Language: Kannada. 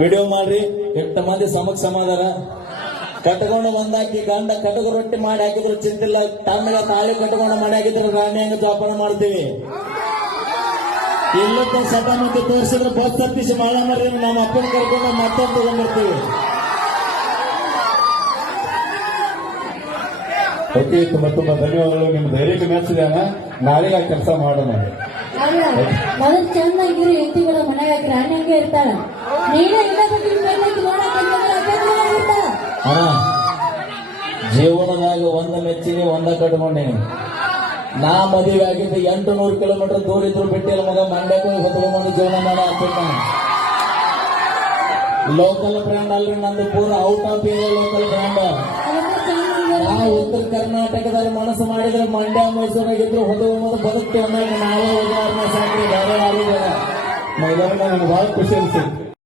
ವಿಡಿಯೋ ಮಾಡ್ರಿ. ಎಷ್ಟು ಮಂದಿ ಸಮಾಧಾನ ಕಟ್ಕೊಂಡು ಬಂದಾಕಿ ಗಂಡ ಕಟಕ ರೊಟ್ಟಿ ಮಾಡಿ ಹಾಕಿದ್ರು ಚಿಂತಿಲ್ಲ. ತಣ್ಣಗ ತಾಳಿ ಕಟ್ಕೊಂಡು ಮಾಡಿ ಹಾಕಿದ್ರು ರಾಣಿ ಹೆಂಗ ಜೋಪಾನ ಮಾಡ್ತೀವಿ. ಇಲ್ಲತ್ತ ಸಟ ಮತ್ತೆ ತೋರಿಸಿದ್ರೆ ಬಸ್ ಹತ್ತಿಸಿ ಮಾಡ ಮಾಡ್ರಿ. ನಮ್ಮ ಅಪ್ಪನ ಕರ್ಕೊಂಡು ಮತ್ತೊಂದು ತಗೊಂಡಿರ್ತೀವಿ. ಓಕೆ, ತುಂಬಾ ತುಂಬಾ ಧನ್ಯವಾದಗಳು. ನಿಮ್ಮ ಧೈರ್ಯಕ್ಕೆ ಮೆಚ್ಚಿದೆ ಅಣ್ಣ. ನಾಳೆ ಆ ಕೆಲಸ ಮಾಡೋಣ. ಮೊದಲು ಚಂದಾಗಿರಿ ಹೆಂಡತಿಗಳ ಮನೆಯಾಗ ರಾಣಿ ಹಂಗೆ ಇರ್ತಾಳ. ನೀನೇ ಜೀವನದಾಗ ಒಂದ ಮೆಚ್ಚಿನಿ ಒಂದ ಕಟ್ಕೊಂಡೇನಿ. ನಾ ಮದುವೆ ಆಗಿದ್ದು 800 ಕಿಲೋಮೀಟರ್ ದೂರ ಇದ್ರು ಬಿಟ್ಟಿಲ್ಲ ಮಗ. ಮಂಡ್ಯಕ್ಕೆ ಹೋಗಿ ಹೊತ್ಕೊಂಡ್ಬಂದು ಜೀವನ ಮಾಡೋ ಆಗ್ತಿದ್ದ. ಲೋಕಲ್ ಬ್ರ್ಯಾಂಡ್ ಅಲ್ರಿ ನಂದು, ಪೂರ out of area local brand. ನಾವು ಉತ್ತರ ಕರ್ನಾಟಕದಲ್ಲಿ ಮನಸ್ಸು ಮಾಡಿದ್ರೆ ಮಂಡ್ಯ ಮೈಸೂರಾಗಿದ್ರು ಹೊತ್ಕೊಂಡ್ಬಂದು ಬದುಕ್ತೇವೆ. ನಾವೇ ಉದಾಹರಣೆ ಸಾಕ್ರಿ, ಬೇರೆ ಯಾರು ಬೇಡ. ನನಗೆ ಬಹಳ ಖುಷಿ ಅನ್ಸುತ್ತೆ.